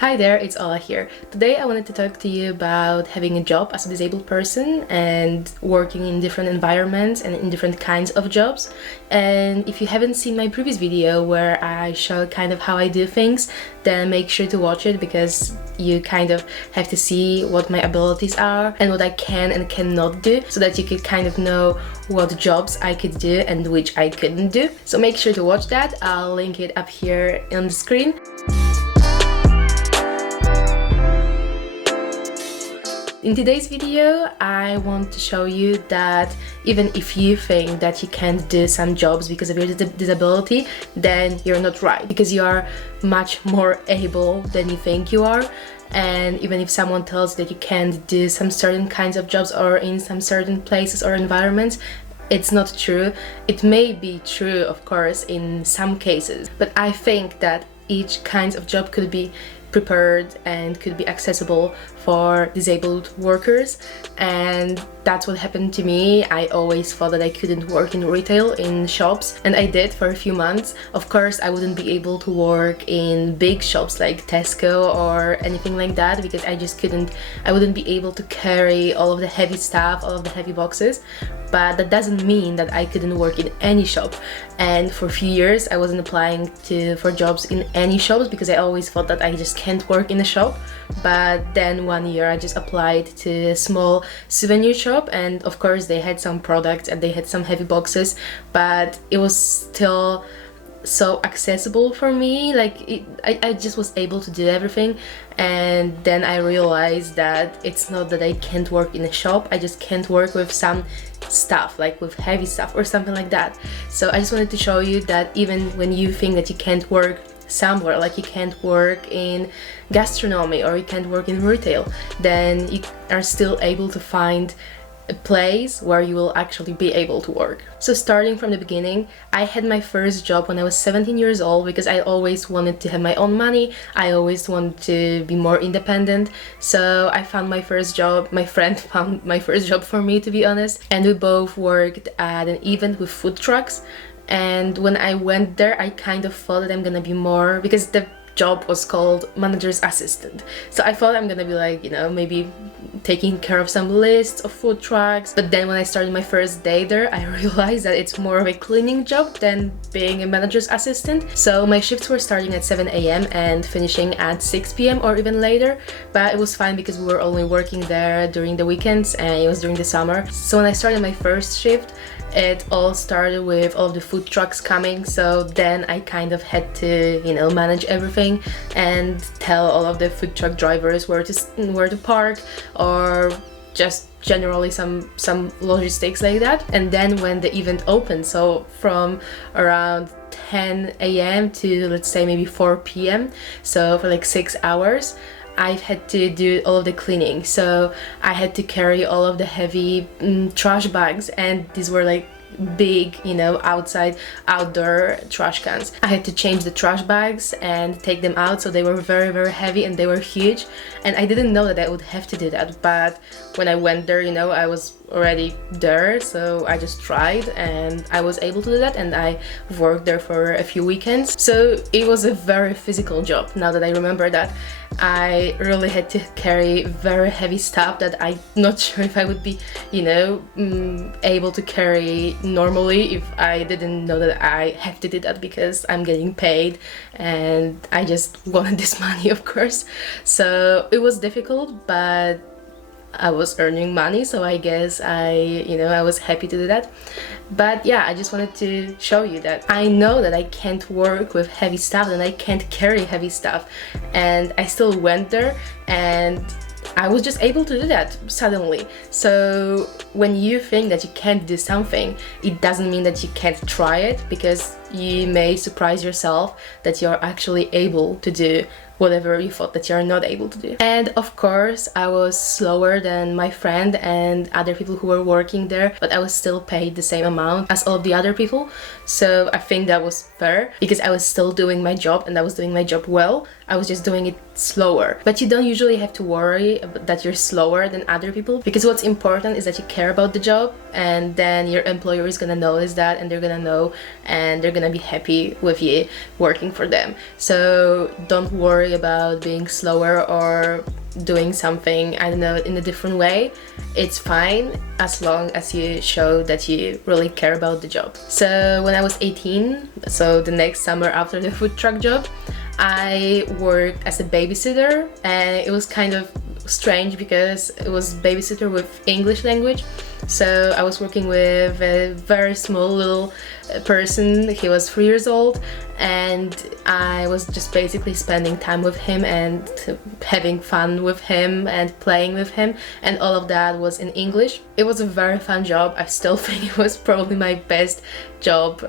Hi there, it's Ola here. Today I wanted to talk to you about having a job as a disabled person and working in different environments and in different kinds of jobs. And if you haven't seen my previous video where I show kind of how I do things, then make sure to watch it because you kind of have to see what my abilities are and what I can and cannot do so that you could kind of know what jobs I could do and which I couldn't do. So make sure to watch that. I'll link it up here on the screen. In today's video, I want to show you that even if you think that you can't do some jobs because of your disability, then you're not right, because you are much more able than you think you are. And even if someone tells you that you can't do some certain kinds of jobs or in some certain places or environments, it's not true. It may be true, of course, in some cases, but I think that each kind of job could be prepared and could be accessible for disabled workers, and that's what happened to me. I always thought that I couldn't work in retail, in shops, and I did for a few months. Of course, I wouldn't be able to work in big shops like Tesco or anything like that because I wouldn't be able to carry all of the heavy stuff, all of the heavy boxes. But that doesn't mean that I couldn't work in any shop. And for a few years I wasn't applying for jobs in any shops because I always thought that I just can't work in a shop. But then one year I just applied to a small souvenir shop, and of course they had some products and they had some heavy boxes, but it was still so accessible for me. I just was able to do everything. And then I realized that it's not that I can't work in a shop, I just can't work with some stuff, like with heavy stuff or something like that. So I just wanted to show you that even when you think that you can't work somewhere, like you can't work in gastronomy or you can't work in retail, then you are still able to find a place where you will actually be able to work. So starting from the beginning, I had my first job when I was 17 years old because I always wanted to have my own money. I always wanted to be more independent. So I found my first job. My friend found my first job for me, to be honest. And we both worked at an event with food trucks. And when I went there, I kind of thought that I'm gonna be more, because the job was called manager's assistant. So I thought I'm gonna be like, maybe taking care of some lists of food trucks. But then when I started my first day there, I realized that it's more of a cleaning job than being a manager's assistant. So my shifts were starting at 7 a.m. and finishing at 6 p.m. or even later. But it was fine because we were only working there during the weekends and it was during the summer. So when I started my first shift, it all started with all of the food trucks coming. So then I kind of had to, manage everything and tell all of the food truck drivers where to park, or just generally some logistics like that. And then when the event opened, so from around 10 a.m. to let's say maybe 4 p.m. so for like 6 hours, I had to do all of the cleaning. So I had to carry all of the heavy trash bags, and these were like big, outdoor trash cans. I had to change the trash bags and take them out, so they were very, very heavy and they were huge. And I didn't know that I would have to do that, but when I went there, I was already there, so I just tried and I was able to do that, and I worked there for a few weekends. So it was a very physical job. Now that I remember that, I really had to carry very heavy stuff that I'm not sure if I would be, able to carry normally if I didn't know that I have to do that because I'm getting paid and I just wanted this money, of course. So it was difficult, but I was earning money, so I guess I was happy to do that. But yeah, I just wanted to show you that I know that I can't work with heavy stuff and I can't carry heavy stuff, and I still went there and I was just able to do that suddenly. So when you think that you can't do something, it doesn't mean that you can't try it, because you may surprise yourself that you're actually able to do whatever you thought that you're not able to do. And of course, I was slower than my friend and other people who were working there, but I was still paid the same amount as all of the other people. So I think that was fair because I was still doing my job and I was doing my job well. I was just doing it slower. But you don't usually have to worry that you're slower than other people, because what's important is that you care about the job, and then your employer is gonna notice that, and they're gonna know, and they're gonna be happy with you working for them. So don't worry about being slower or doing something, I don't know, in a different way. It's fine as long as you show that you really care about the job. So when I was 18, so the next summer after the food truck job, I worked as a babysitter, and it was kind of strange because it was babysitter with English language. So I was working with a very small little person. He was 3 years old, and I was just basically spending time with him and having fun with him and playing with him, and all of that was in English. It was a very fun job. I still think it was probably my best job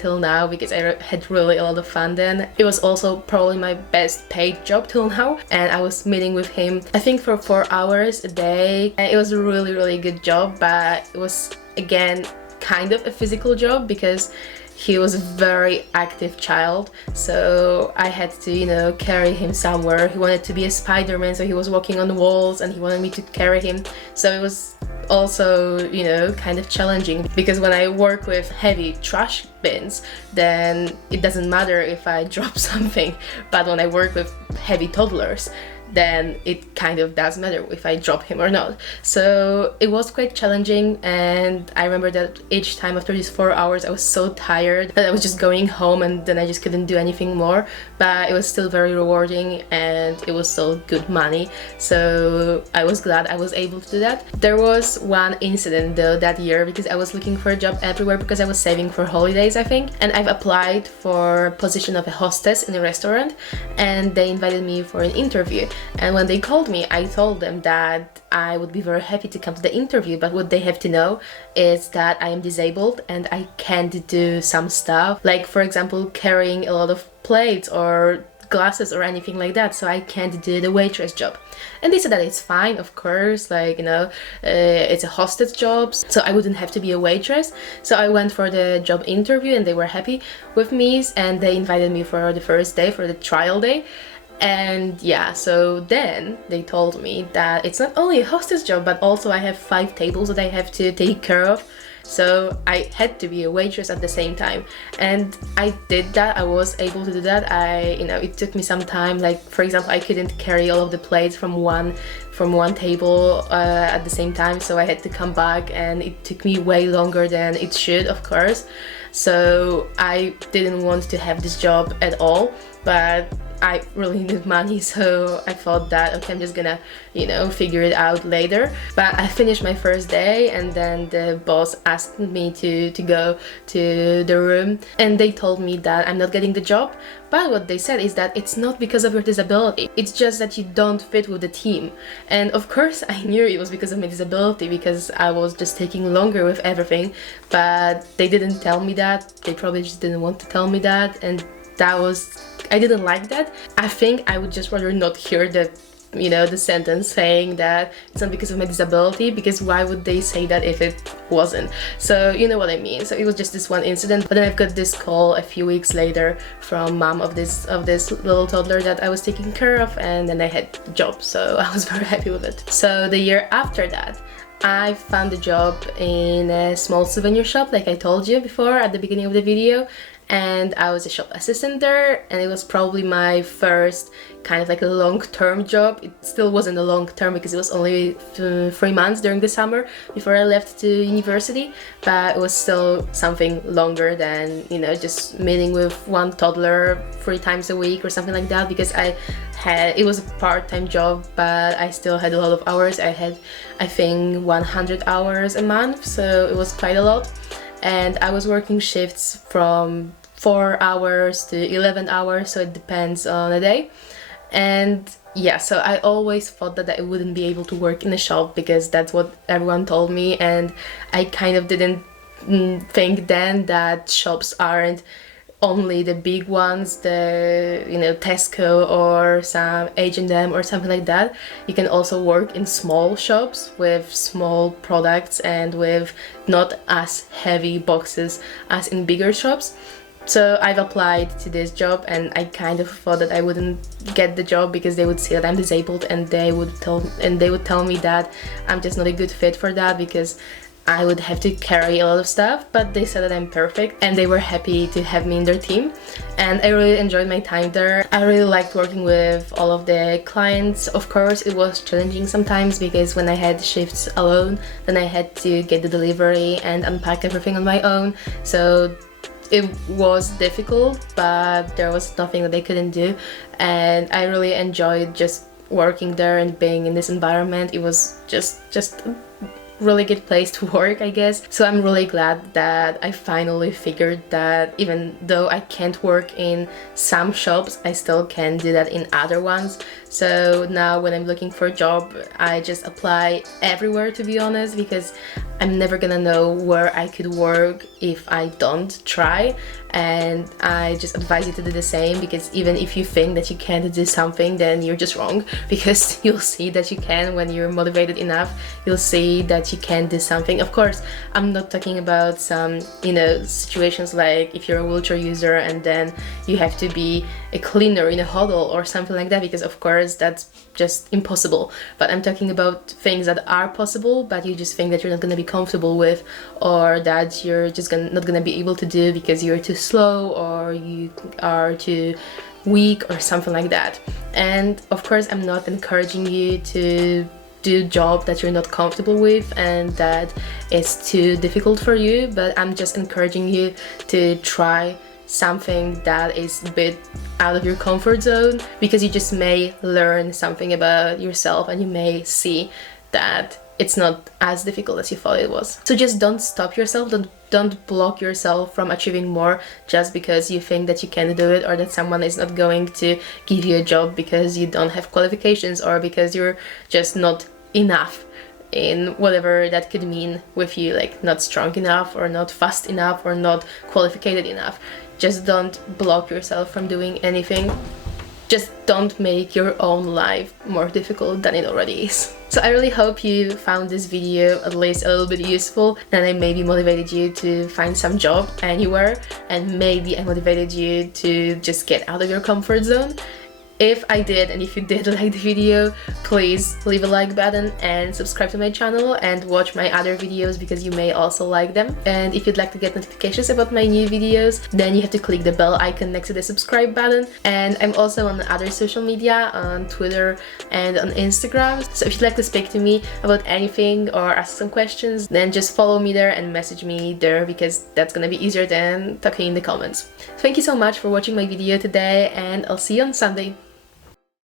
till now, because I had really a lot of fun then. It was also probably my best paid job till now, and I was meeting with him I think for 4 hours a day. And it was a really good job, but it was again kind of a physical job because he was a very active child, so I had to, you know, carry him somewhere. He wanted to be a Spider-Man, so he was walking on the walls and he wanted me to carry him. So it was also, you know, kind of challenging, because when I work with heavy trash bins, then it doesn't matter if I drop something, but when I work with heavy toddlers, then it kind of does matter if I drop him or not. So it was quite challenging, and I remember that each time after these 4 hours I was so tired that I was just going home, and then I just couldn't do anything more. But it was still very rewarding, and it was still good money, so I was glad I was able to do that. There was one incident though that year, because I was looking for a job everywhere because I was saving for holidays, I think, and I've applied for a position of a hostess in a restaurant, and they invited me for an interview. And when they called me, I told them that I would be very happy to come to the interview, but what they have to know is that I am disabled and I can't do some stuff, like for example carrying a lot of plates or glasses or anything like that, so I can't do the waitress job. And they said that it's fine, of course, like, you know, it's a hostess job, so I wouldn't have to be a waitress. So I went for the job interview and they were happy with me, and they invited me for the first day, for the trial day. And yeah, so then they told me that it's not only a hostess job, but also I have 5 tables that I have to take care of. So I had to be a waitress at the same time, and I did that. I was able to do that. You know, it took me some time. Like for example, I couldn't carry all of the plates from one table at the same time, so I had to come back, and it took me way longer than it should, of course. So I didn't want to have this job at all, but I really needed money, so I thought that okay, I'm just gonna, you know, figure it out later. But I finished my first day, and then the boss asked me to go to the room, and they told me that I'm not getting the job. But what they said is that it's not because of your disability, it's just that you don't fit with the team. And of course I knew it was because of my disability, because I was just taking longer with everything, but they didn't tell me that. They probably just didn't want to tell me that, and that was, I didn't like that. I think I would just rather not hear the, you know, the sentence saying that it's not because of my disability, because why would they say that if it wasn't? So you know what I mean. So it was just this one incident, but then I've got this call a few weeks later from mom of this little toddler that I was taking care of, and then I had a job, so I was very happy with it. So the year after that, I found a job in a small souvenir shop, like I told you before at the beginning of the video, and I was a shop assistant there, and it was probably my first kind of like a long-term job. It still wasn't a long-term because it was only 3 months during the summer before I left to university, but it was still something longer than, you know, just meeting with one toddler 3 times a week or something like that, because it was a part-time job, but I still had a lot of hours. I had, I think, 100 hours a month, so it was quite a lot. And I was working shifts from 4 hours to 11 hours, so it depends on the day. And yeah, so I always thought that I wouldn't be able to work in a shop, because that's what everyone told me, and I kind of didn't think then that shops aren't only the big ones, the, you know, Tesco or some H&M or something like that. You can also work in small shops with small products and with not as heavy boxes as in bigger shops. So I've applied to this job, and I kind of thought that I wouldn't get the job because they would say that I'm disabled, and they would tell me that I'm just not a good fit for that because I would have to carry a lot of stuff. But they said that I'm perfect, and they were happy to have me in their team, and I really enjoyed my time there. I really liked working with all of the clients. Of course, it was challenging sometimes because when I had shifts alone, then I had to get the delivery and unpack everything on my own. So it was difficult, but there was nothing that they couldn't do, and I really enjoyed just working there and being in this environment. It was just a really good place to work, I guess. So I'm really glad that I finally figured that even though I can't work in some shops, I still can do that in other ones. So now when I'm looking for a job, I just apply everywhere, to be honest, because I'm never gonna know where I could work if I don't try. And I just advise you to do the same, because even if you think that you can't do something, then you're just wrong, because you'll see that you can when you're motivated enough. You'll see that you can do something. Of course, I'm not talking about some, situations like if you're a wheelchair user and then you have to be a cleaner in a hotel or something like that, because of course that's just impossible. But I'm talking about things that are possible, but you just think that you're not going to be comfortable with, or that you're just not going to be able to do because you're too slow or you are too weak or something like that. And of course, I'm not encouraging you to do a job that you're not comfortable with and that is too difficult for you, but I'm just encouraging you to try something that is a bit out of your comfort zone, because you just may learn something about yourself and you may see that it's not as difficult as you thought it was. So just don't stop yourself, don't block yourself from achieving more just because you think that you can't do it, or that someone is not going to give you a job because you don't have qualifications, or because you're just not enough in whatever that could mean with you, like not strong enough or not fast enough or not qualified enough. Just don't block yourself from doing anything. Just don't make your own life more difficult than it already is. So I really hope you found this video at least a little bit useful, and I maybe motivated you to find some job anywhere, and maybe I motivated you to just get out of your comfort zone. If I did, and if you did like the video, please leave a like button and subscribe to my channel and watch my other videos, because you may also like them. And if you'd like to get notifications about my new videos, then you have to click the bell icon next to the subscribe button. And I'm also on other social media, on Twitter and on Instagram. So if you'd like to speak to me about anything or ask some questions, then just follow me there and message me there, because that's gonna be easier than talking in the comments. Thank you so much for watching my video today, and I'll see you on Sunday.